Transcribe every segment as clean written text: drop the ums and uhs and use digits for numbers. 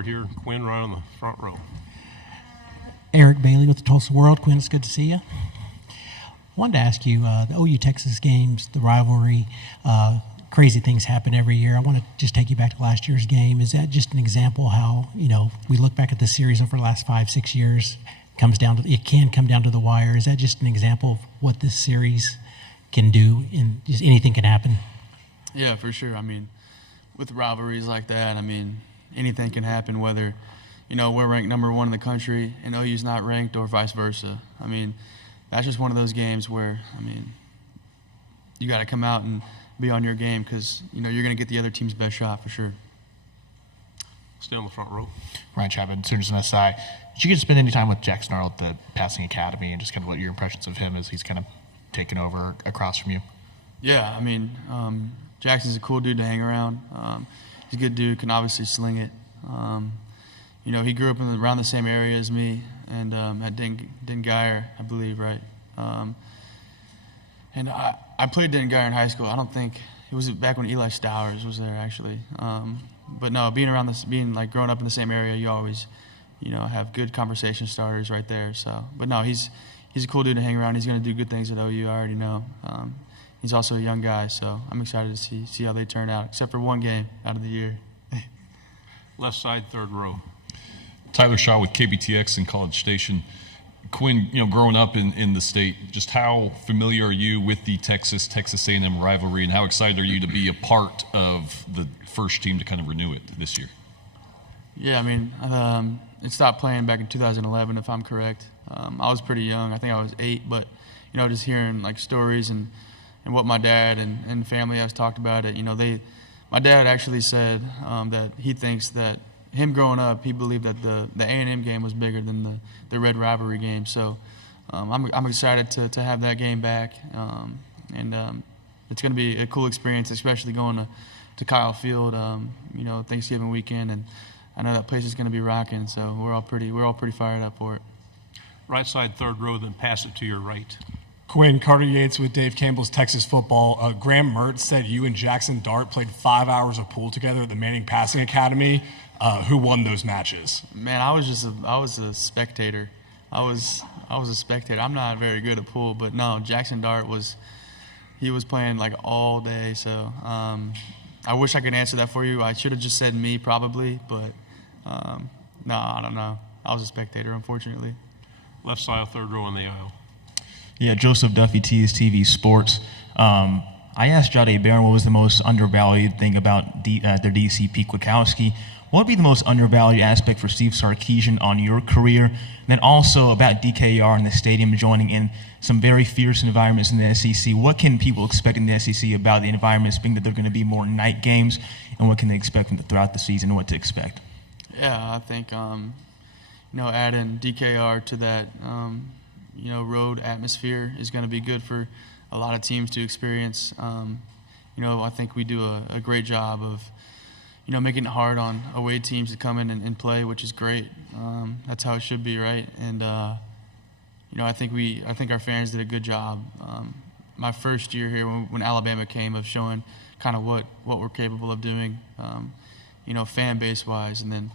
start here. Quinn, right on the front row. Eric Bailey with the Tulsa World. Quinn, it's good to see you. I wanted to ask you, the OU Texas games, the rivalry, crazy things happen every year. I want to just take you back to last year's game. Is that just an example how, we look back at the series over the last 5-6 years, it can come down to the wire? Is that just an example of what this series can do, and just anything can happen? Yeah, for sure. I mean, with rivalries like that, anything can happen, whether, we're ranked number 1 in the country and OU's not ranked, or vice versa. That's just one of those games where, you got to come out and be on your game, because, you're going to get the other team's best shot for sure. Stay on the front row. Ryan Chapman, Sooners and SI. Did you get to spend any time with Jackson Arnold at the passing academy, and just kind of what your impressions of him as he's kind of taken over across from you? Yeah, Jackson's a cool dude to hang around. He's a good dude, can obviously sling it. He grew up around the same area as me, and at Den Geyer, I believe, right? And I played Den Geyer in high school. I don't think it was back when Eli Stowers was there, actually. But no, growing up in the same area, you always, have good conversation starters right there. So, but no, he's a cool dude to hang around. He's going to do good things at OU. I already know. He's also a young guy, so I'm excited to see how they turn out, except for one game out of the year. Left side, third row. Tyler Shaw with KBTX in College Station. Quinn, growing up in the state, just how familiar are you with the Texas A&M rivalry, and how excited are you to be a part of the first team to kind of renew it this year? Yeah, it stopped playing back in 2011, if I'm correct. I was pretty young. I think I was 8, but, just hearing, stories and what my dad and family has talked about it, my dad actually said that he thinks that him growing up, he believed that the A&M game was bigger than the Red Rivalry game. So I'm excited to have that game back, and it's going to be a cool experience, especially going to Kyle Field, Thanksgiving weekend, and I know that place is going to be rocking. So we're all pretty fired up for it. Right side, third row, then pass it to your right. Quinn, Carter Yates with Dave Campbell's Texas Football. Graham Mertz said you and Jackson Dart played 5 hours of pool together at the Manning Passing Academy. Who won those matches? Man, I was a spectator. I was a spectator. I'm not very good at pool, but no, Jackson Dart was playing all day. So I wish I could answer that for you. I should have just said me probably, but no, I don't know. I was a spectator, unfortunately. Left side, third row on the aisle. Yeah, Joseph Duffy, TSTV Sports. I asked Jade Barron what was the most undervalued thing about their DC Pete Kwiatkowski. What would be the most undervalued aspect for Steve Sarkisian on your career? And then also about DKR and the stadium joining in some very fierce environments in the SEC. What can people expect in the SEC about the environments, being that they're going to be more night games, and what can they expect throughout the season and what to expect? Yeah, I think, adding DKR to that, road atmosphere is going to be good for a lot of teams to experience. I think we do a great job of, making it hard on away teams to come in and play, which is great. That's how it should be, right? And, I think our fans did a good job. My first year here when Alabama came, of showing kind of what we're capable of doing, fan base-wise. And then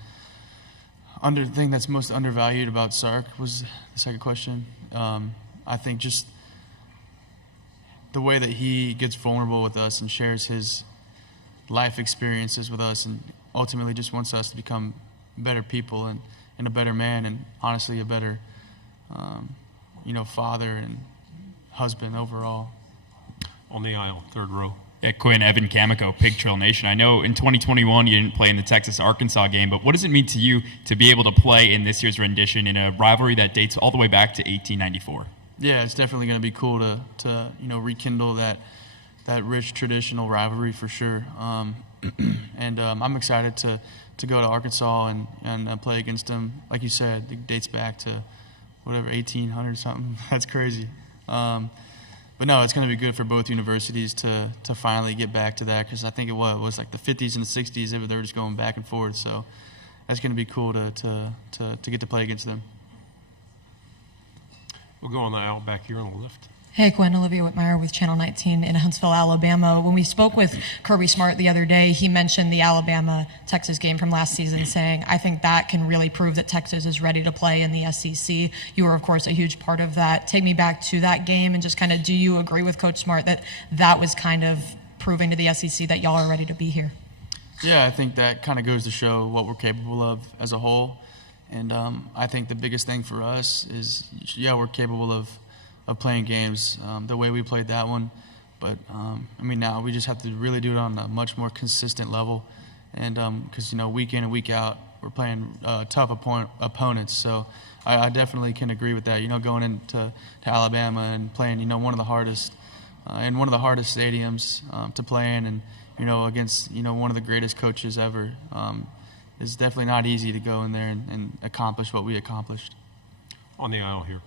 the thing that's most undervalued about Sark was the second question. I think just the way that he gets vulnerable with us and shares his life experiences with us, and ultimately just wants us to become better people and a better man, and honestly a better, father and husband overall. On the aisle, third row. Yeah, Quinn, Evan Camico, Pig Trail Nation. I know in 2021 you didn't play in the Texas-Arkansas game, but what does it mean to you to be able to play in this year's rendition in a rivalry that dates all the way back to 1894? Yeah, it's definitely going to be cool to rekindle that rich traditional rivalry for sure. And I'm excited to go to Arkansas and play against them. Like you said, it dates back to whatever, 1800 something. That's crazy. But no, it's going to be good for both universities to finally get back to that, because I think it was like the 50s and the 60s. They were just going back and forth. So that's going to be cool to get to play against them. We'll go on the aisle back here on the left. Hey, Quinn, Olivia Whitmire with Channel 19 in Huntsville, Alabama. When we spoke with Kirby Smart the other day, he mentioned the Alabama-Texas game from last season, saying, I think that can really prove that Texas is ready to play in the SEC. You were, of course, a huge part of that. Take me back to that game and just kind of, do you agree with Coach Smart that that was kind of proving to the SEC that y'all are ready to be here? Yeah, I think that kind of goes to show what we're capable of as a whole. And I think the biggest thing for us is, yeah, we're capable of playing games the way we played that one. But, now we just have to really do it on a much more consistent level. And because, week in and week out, we're playing tough opponents. So I definitely can agree with that. Going into Alabama and playing, one of the hardest in one of the hardest stadiums to play in, and, against, one of the greatest coaches ever. It's definitely not easy to go in there and accomplish what we accomplished. On the aisle here.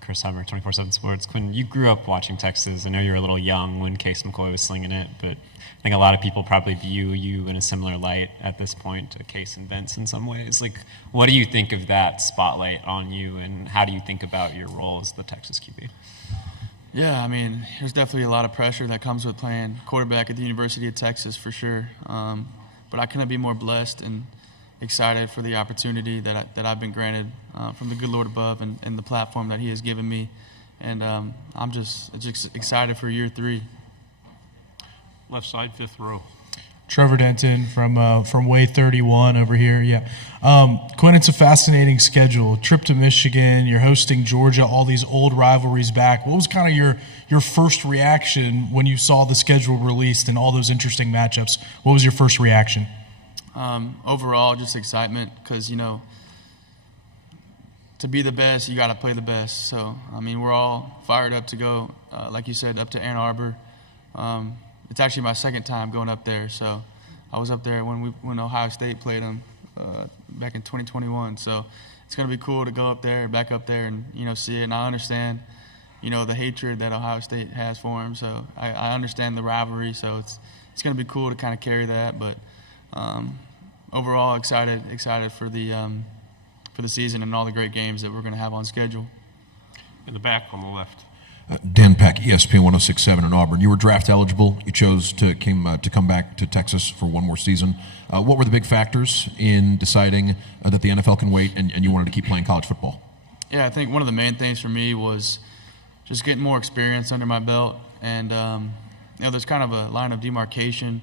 Chris Hummer, 24/7 Sports. Quinn, you grew up watching Texas. I know you were a little young when Case McCoy was slinging it, but I think a lot of people probably view you in a similar light at this point to Case and Vince in some ways. Like, what do you think of that spotlight on you, and how do you think about your role as the Texas QB? Yeah, there's definitely a lot of pressure that comes with playing quarterback at the University of Texas for sure. But I couldn't be more blessed and excited for the opportunity that I've been granted from the good Lord above and the platform that He has given me. And I'm just excited for year 3. Left side, 5th row. Trevor Denton from Way 31 over here. Yeah, Quinn, it's a fascinating schedule. Trip to Michigan. You're hosting Georgia. All these old rivalries back. What was kind of your first reaction when you saw the schedule released and all those interesting matchups? What was your first reaction? Overall, just excitement because, to be the best, you got to play the best. So, we're all fired up to go, like you said, up to Ann Arbor. It's actually my second time going up there. So I was up there when Ohio State played them back in 2021. So it's going to be cool to go up there, back up there, and, see it. And I understand, the hatred that Ohio State has for them. So I understand the rivalry. So it's going to be cool to kind of carry that. But overall, excited for the season and all the great games that we're going to have on schedule. In the back on the left. Dan Peck, ESPN 106.7 in Auburn. You were draft eligible. You chose to come back to Texas for one more season. What were the big factors in deciding that the NFL can wait and you wanted to keep playing college football? Yeah, I think one of the main things for me was just getting more experience under my belt. And, there's kind of a line of demarcation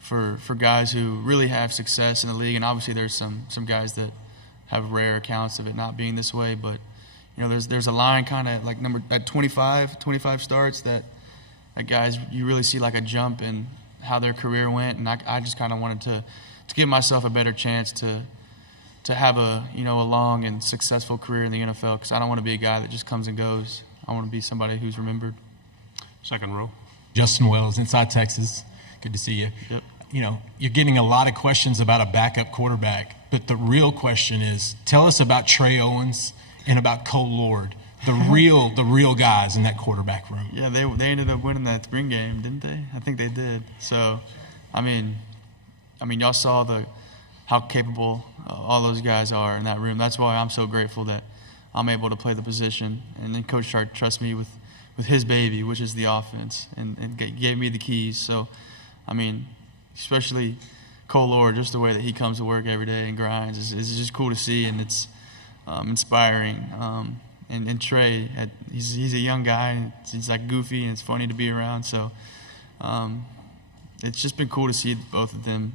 for guys who really have success in the league. And obviously there's some guys that have rare accounts of it not being this way. But, there's a line kind of like at 25 starts that guys, you really see like a jump in how their career went. And I just kind of wanted to give myself a better chance to have a long and successful career in the NFL, because I don't want to be a guy that just comes and goes. I want to be somebody who's remembered. 2nd row. Justin Wells, Inside Texas. Good to see you. Yep. You're getting a lot of questions about a backup quarterback, but the real question is, tell us about Trey Owens and about Cole Lord, the real guys in that quarterback room. Yeah, they ended up winning that spring game, didn't they? I think they did. So, y'all saw how capable all those guys are in that room. That's why I'm so grateful that I'm able to play the position. And then Coach Shark trusts me with his baby, which is the offense, and gave me the keys. So, especially Cole Lord, just the way that he comes to work every day and grinds is just cool to see, and it's inspiring. And Trey, he's a young guy, and he's like goofy, and it's funny to be around. So it's just been cool to see both of them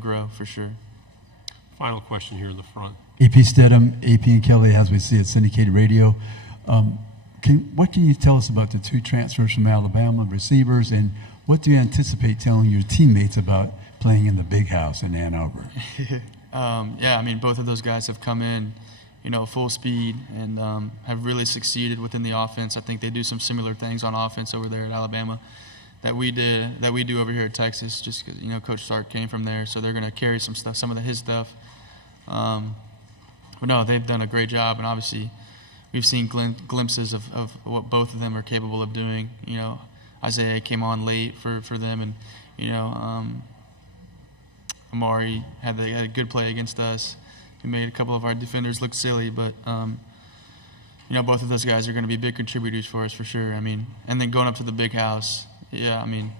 grow for sure. Final question here in the front. AP Stedham, AP and Kelly, as we see at syndicated radio. What can you tell us about the 2 transfers from Alabama, receivers, and what do you anticipate telling your teammates about playing in the big house in Ann Arbor? Both of those guys have come in, full speed and have really succeeded within the offense. I think they do some similar things on offense over there at Alabama that we do over here at Texas, just because, Coach Sark came from there, so they're going to carry some of his stuff. But no, they've done a great job, and obviously we've seen glimpses of what both of them are capable of doing. Isaiah came on late for them, and, Amari had a good play against us. He made a couple of our defenders look silly, but both of those guys are going to be big contributors for us for sure. I mean, and then going up to the big house, yeah, I mean,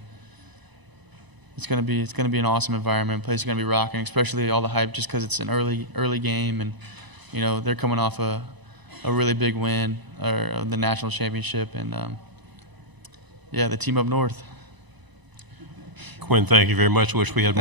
it's going to be an awesome environment. The place is going to be rocking, especially all the hype just because it's an early game, and they're coming off a really big win or the national championship, and the team up north. Quinn, thank you very much. Wish we had